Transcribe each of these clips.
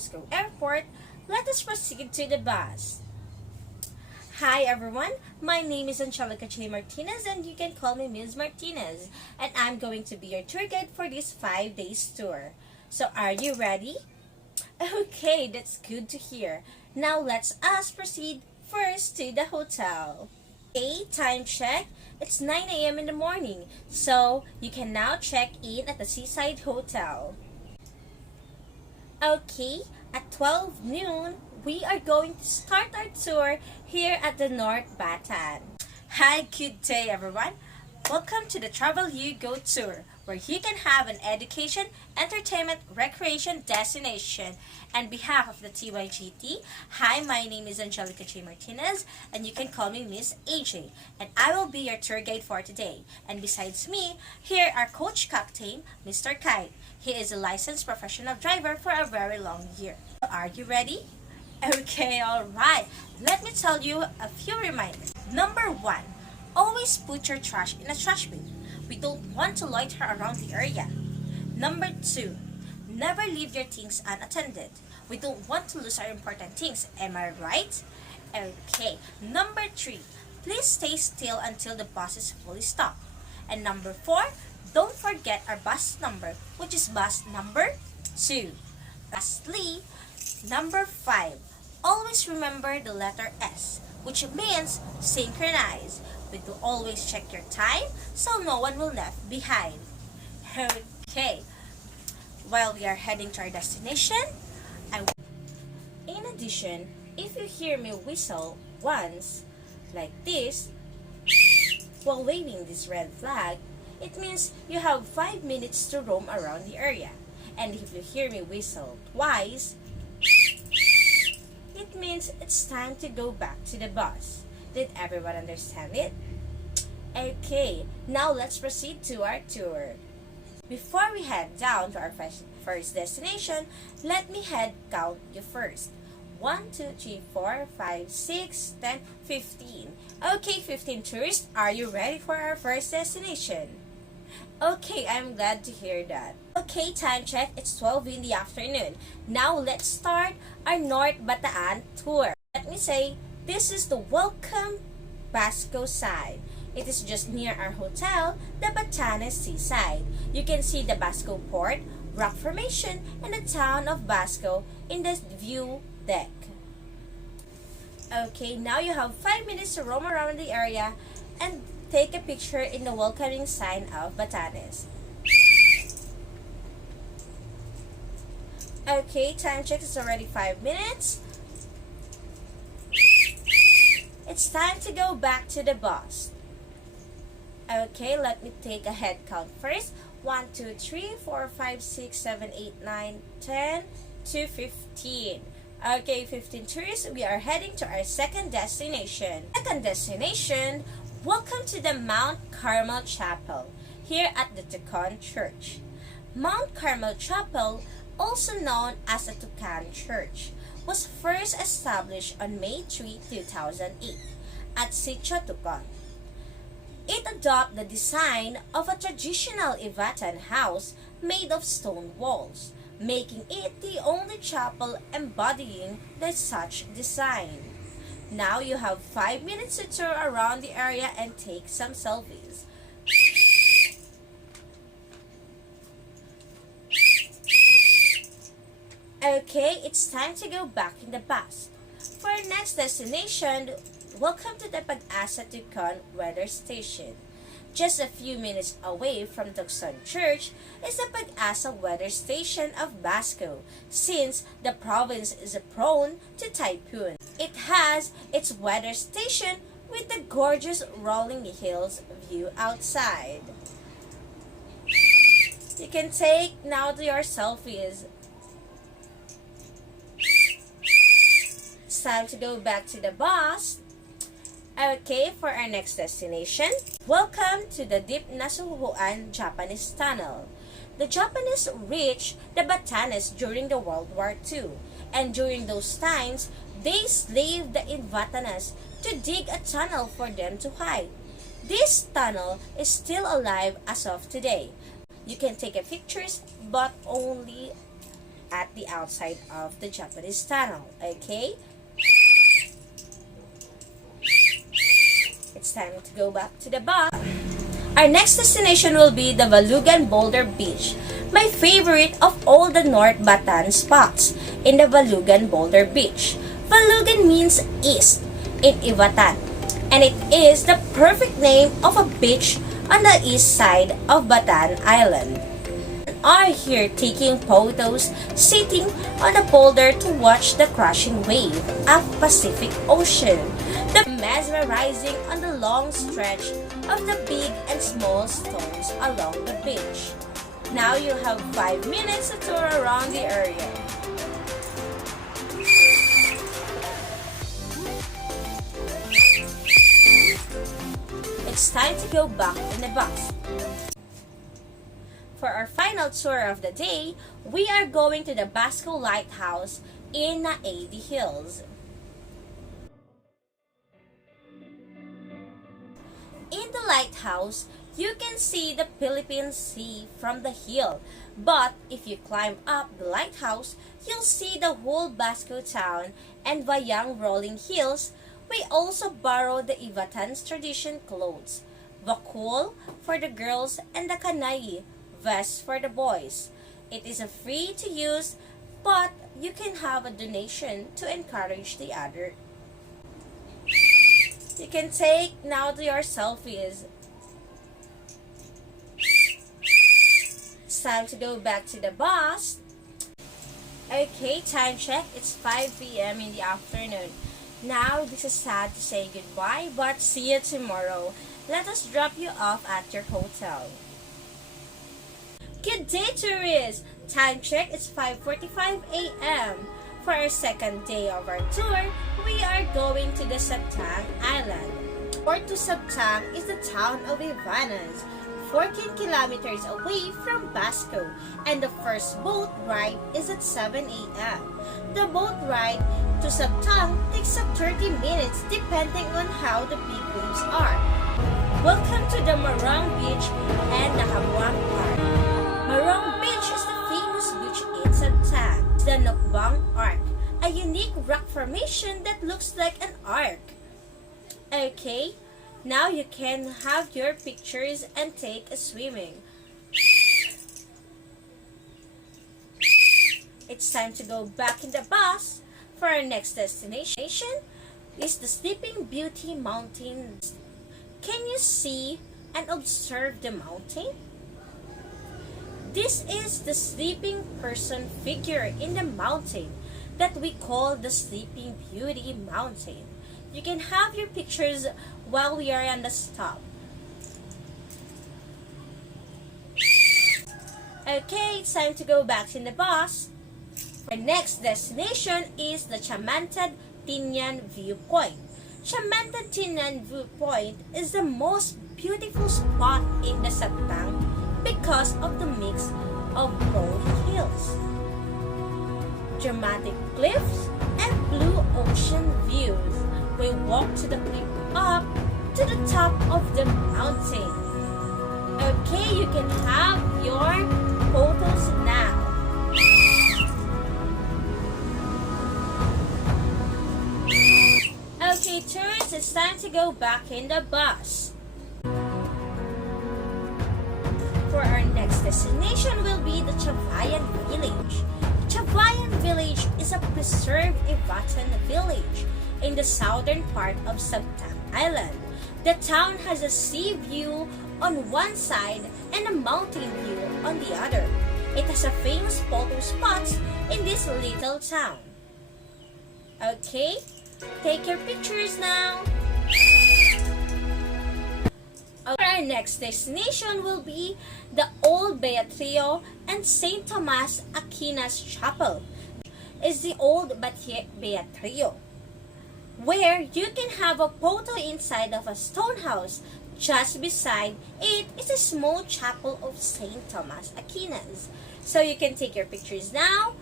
Basco Airport, let us proceed to the bus. Hi everyone, my name is Angelica J. Martinez and you can call me Ms. Martinez, and I'm going to be your tour guide for this 5 days tour. So are you ready? Okay, that's good to hear. Now let's us proceed first to the hotel. Okay, time check. It's 9 a.m. in the morning, so you can now check in at the Seaside Hotel. Okay, at 12 noon, we are going to start our tour here at the North Batan. Hi, good day everyone. Welcome to the Travel You Go Tour, where you can have an education, entertainment, recreation destination. On behalf of the TYGT, hi, my name is Angelica J. Martinez, and you can call me Miss AJ, and I will be your tour guide for today. And besides me, here are Coach Captain, Mr. Kite. He is a licensed professional driver for a very long year. Are you ready? Okay, alright. Let me tell you a few reminders. Number 1. Always put your trash in a trash bin. We don't want to loiter around the area. Number 2. Never leave your things unattended. We don't want to lose our important things. Am I right? Okay. Number 3. Please stay still until the bus is fully stopped. And number 4. Don't forget our bus number, which is bus number 2. Lastly, number 5. Always remember the letter S, which means synchronize. We do always check your time so no one will left behind. Okay, while we are heading to our destination, in addition, if you hear me whistle once, like this, while waving this red flag, it means you have 5 minutes to roam around the area. And if you hear me whistle twice, it means it's time to go back to the bus. Did everyone understand it? Okay, now let's proceed to our tour. Before we head down to our first destination, let me head count you first. 1, 2, 3, 4, 5, 6, 10, 15. Okay, 15 tourists, are you ready for our first destination? Okay, I'm glad to hear that. Okay, time check, it's 12 in the afternoon. Now let's start our North Bataan tour. Let me say, this is the welcome Basco side. It is just near our hotel, the Batanes seaside. You can see the Basco port, rock formation, and the town of Basco in the view deck. Okay, now you have 5 minutes to roam around the area and take a picture in the welcoming sign of Batanes. Okay, time check is already 5 minutes. It's time to go back to the bus. Okay, let me take a head count first. 1, 2, 3, 4, 5, 6, 7, 8, 9, 10 to 15. Okay, 15 tourists, we are heading to our second destination. Second destination, welcome to the Mount Carmel Chapel, here at the Tucan Church. Mount Carmel Chapel, also known as the Tucan Church, was first established on May 3, 2008 at Sitio Tucan. It adopted the design of a traditional Ivatan house made of stone walls, making it the only chapel embodying such design. Now you have 5 minutes to tour around the area and take some selfies. Okay, it's time to go back in the bus. For our next destination, welcome to the Pag-asa Tucan weather station. Just a few minutes away from Tucson Church is the Pag-asa weather station of Basco, since the province is prone to typhoon. It has its weather station with the gorgeous rolling hills view outside. You can take now your selfies. It's time to go back to the bus. Okay, for our next destination, welcome to the Deep Nasuhuan Japanese Tunnel. The Japanese reached the Batanes during the World War II, and during those times, they slaved the Batanes to dig a tunnel for them to hide. This tunnel is still alive as of today. You can take pictures, but only at the outside of the Japanese tunnel. Okay? It's time to go back to the bus. Our next destination will be the Valugan Boulder Beach, my favorite of all the North Batanes spots in the Valugan Boulder Beach. Valugan means east in Ivatan, and it is the perfect name of a beach on the east side of Batan Island. Are here taking photos, sitting on a boulder to watch the crashing wave of Pacific Ocean. The mesmerizing on the long stretch of the big and small stones along the beach. Now you have 5 minutes to tour around the area. It's time to go back in the bus. For our final tour of the day, we are going to the Basco Lighthouse in Naidi Hills. In the lighthouse, you can see the Philippine Sea from the hill, but if you climb up the lighthouse, you'll see the whole Basco town and Bayang rolling hills. We also borrow the Ivatan's tradition clothes, bakul for the girls and the kanai, vest for the boys. It is a free to use, but you can have a donation to encourage the other. You can take now to your selfies. It's time to go back to the bus. Okay, time check. It's 5 p.m. in the afternoon. Now, this is sad to say goodbye, but see you tomorrow. Let us drop you off at your hotel. Good day, tourists! Time check, it's 5:45 a.m. For our second day of our tour, we are going to the Sabtang Island. Port to Sabtang is the town of Batanes, 14 kilometers away from Basco, and the first boat ride is at 7 a.m. The boat ride to Sabtang takes up 30 minutes depending on how the big waves are. Welcome to the Marang Beach and the Habuang Park. Marang Beach is the famous beach in Sabtang. The Nokbang Arc, a unique rock formation that looks like an arc. Okay, now you can have your pictures and take a swimming. It's time to go back in the bus. For our next destination is the Sleeping Beauty Mountains. Can you see and observe the mountain? This is the sleeping person figure in the mountain that we call the Sleeping Beauty Mountain. You can have your pictures while we are on the stop. Okay, it's time to go back in the bus. Our next destination is the Chamantad Tinyan Viewpoint. Chamantad Tinyan Viewpoint is the most beautiful spot in the Sabtang because of the mix of rolling hills, dramatic cliffs, and blue ocean views. We walk to the cliff up to the top of the mountain. Okay, you can have your photos now. Okay, tourists, it's time to go back in the bus. For our next destination will be the Chavayan Village. Chavayan Village is a preserved Ivatan village in the southern part of Sabtang Island. The town has a sea view on one side and a mountain view on the other. It has a famous photo spots in this little town. Okay, take your pictures now. Our next destination will be the Old Beatrio and St. Thomas Aquinas Chapel. It's the Old Beatrio, where you can have a photo inside of a stone house. Just beside it is a small chapel of St. Thomas Aquinas. So you can take your pictures now.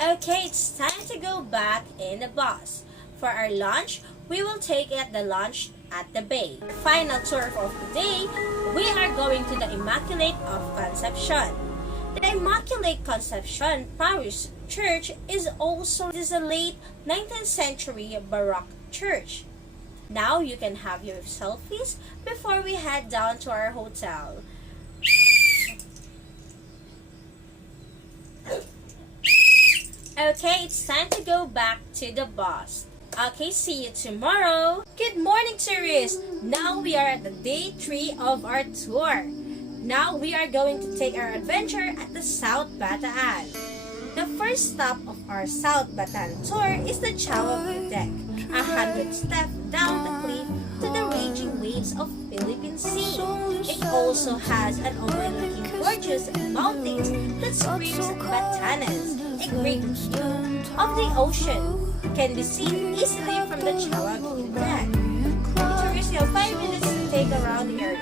Okay, it's time to go back in the bus. For our lunch, we will take at the lunch at the bay. Final tour of the day, we are going to the Immaculate of Conception. The Immaculate Conception Parish Church is a late 19th century Baroque church. Now you can have your selfies before we head down to our hotel. Okay, it's time to go back to the bus. Okay, see you tomorrow. Good morning, tourists. Now we are at the day 3 of our tour. Now we are going to take our adventure at the South Bataan. The first stop of our South Bataan tour is the Chawa View Deck, 100 steps down the cliff to the raging waves of Philippine Sea. It also has an overlooking gorgeous mountains that screams Batanes, a great view of the ocean. Can be seen easily from the Chawa View Deck. Tourists have 5 minutes to take around the area.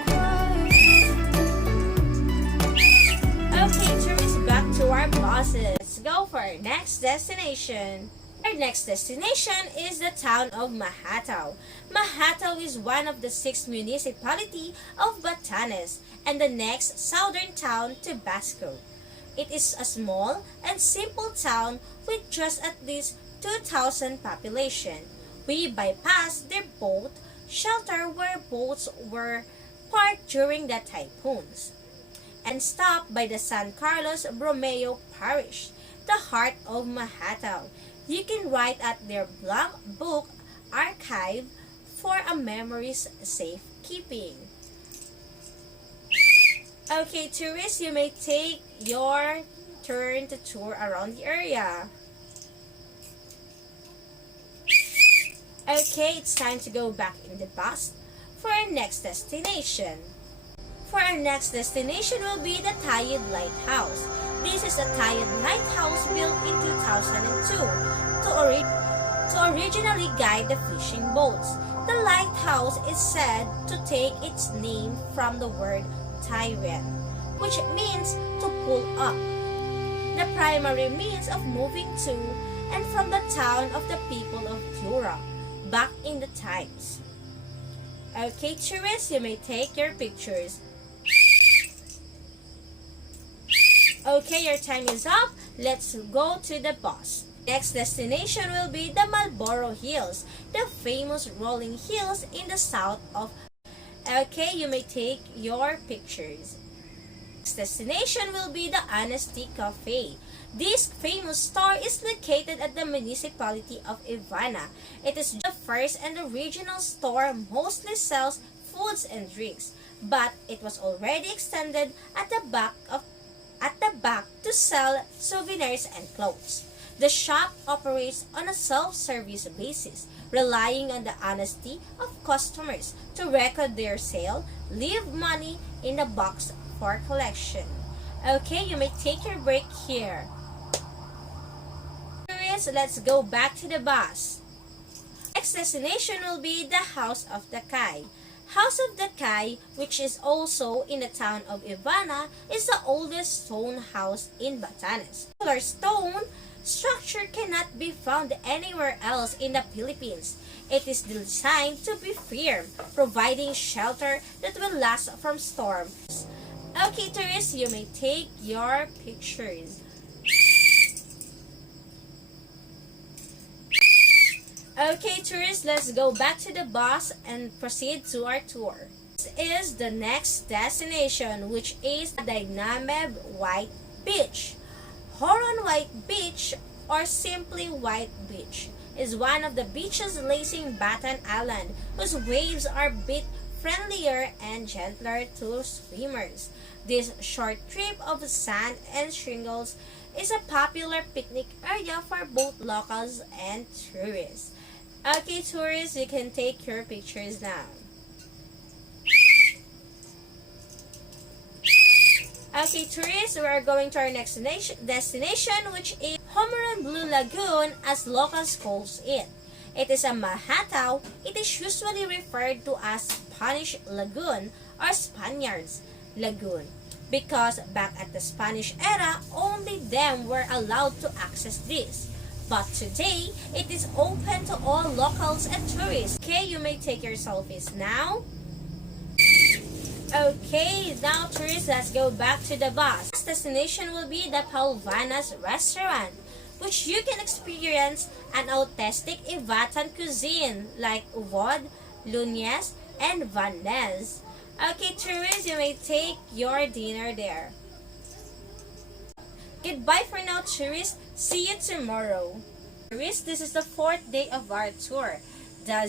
Okay, tourists, back to our buses. Let's go for our next destination. Our next destination is the town of Mahatao. Mahatao is one of the 6 municipalities of Batanes and the next southern town to Basco. It is a small and simple town with just at least 2,000 population. We bypassed their boat shelter where boats were parked during the typhoons and stopped by the San Carlos Borromeo Parish, the heart of Mahatao. You can write at their blank book archive for a memory's safekeeping. Okay, tourists, you may take your turn to tour around the area. Okay, it's time to go back in the bus for our next destination. For our next destination will be the Tayed Lighthouse. This is a Tayed Lighthouse built in 2002 to originally guide the fishing boats. The lighthouse is said to take its name from the word Tayed, which means to pull up, the primary means of moving to and from the town of the people of Tura back in the times. Okay, tourists, you may take your pictures. Okay, your time is up. Let's go to the bus. Next destination will be the Marlborough Hills, the famous rolling hills in the south of. Okay, you may take your pictures. Next destination will be the Honesty Cafe. This famous store is located at the municipality of Ivana. It is the first and original store, mostly sells foods and drinks, but it was already extended at the back to sell souvenirs and clothes. The shop operates on a self-service basis, relying on the honesty of customers to record their sale, leave money in the box for collection. Okay, you may take your break here. Let's go back to the bus. Next destination will be the House of the Kai. House of the Kai, which is also in the town of Ivana, is the oldest stone house in Batanes. Similar stone structure cannot be found anywhere else in the Philippines. It is designed to be firm, providing shelter that will last from storms. Okay, tourists, you may take your pictures. Okay, tourists, let's go back to the bus and proceed to our tour. This is the next destination, which is the Dynameb White Beach. Horon White Beach, or simply White Beach, is one of the beaches lacing Batan Island, whose waves are a bit friendlier and gentler to swimmers. This short trip of sand and shingles is a popular picnic area for both locals and tourists. Okay, tourists, you can take your pictures now. Okay, tourists, we are going to our next destination, which is Homeron Blue Lagoon, as locals calls it. It is a Mahatao. It is usually referred to as Spanish Lagoon or Spaniards Lagoon, because back at the Spanish era, only them were allowed to access this. But today, it is open to all locals and tourists. Okay, you may take your selfies now. Okay, now tourists, let's go back to the bus. Next destination will be the Batanes restaurant, which you can experience an authentic Ivatan cuisine like uvod, lunes, and vanez. Okay, tourists, you may take your dinner there. Goodbye for now, tourists. See you tomorrow. Tourists, this is the 4th day of our tour.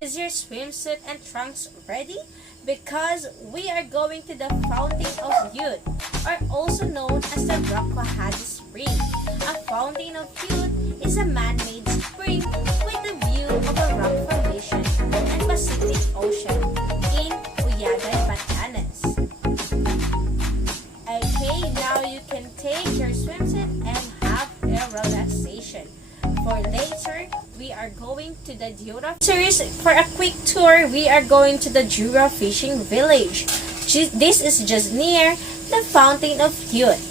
Is your swimsuit and trunks ready? Because we are going to the Fountain of Youth, or also known as the Rokwahadi Spring. A fountain of youth is a man-made spring with a view of a rock formation and Pacific Ocean in Uyagan, Batanes. Okay, now you can take your swimsuit and have a relaxation. For later, we are going to the Jura. For a quick tour, we are going to the Jura Fishing Village. This is just near the Fountain of Youth.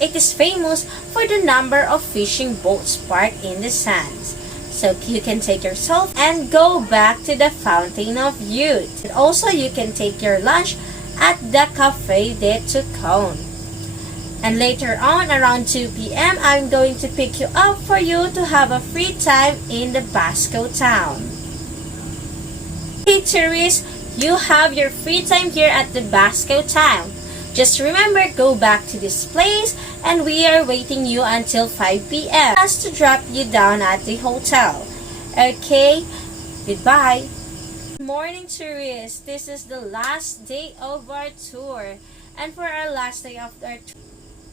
It is famous for the number of fishing boats parked in the sands. So you can take yourself and go back to the Fountain of Youth. And also, you can take your lunch at the Café de Tucon. And later on, around 2 p.m., I'm going to pick you up for you to have a free time in the Basco town. Hey tourists, you have your free time here at the Basco town. Just remember, go back to this place and we are waiting you until 5 p.m. just to drop you down at the hotel. Okay, goodbye. Good morning, tourists. This is the last day of our tour. And for our last day of our tour,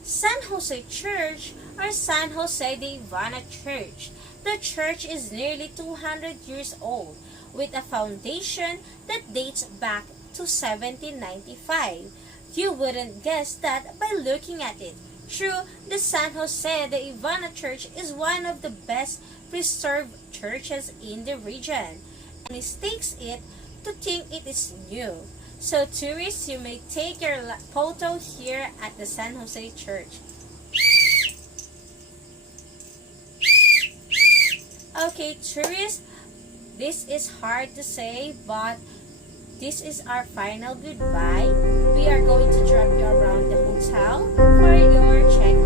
San Jose Church or San Jose de Ivana Church. The church is nearly 200 years old with a foundation that dates back to 1795. You wouldn't guess that by looking at it. True, the San Jose de Ivana Church is one of the best preserved churches in the region, and it takes it to think it is new. So tourists, you may take your photo here at the San Jose Church. Okay, tourists, this is hard to say, but this is our final goodbye. We are going to drop you around the hotel for your check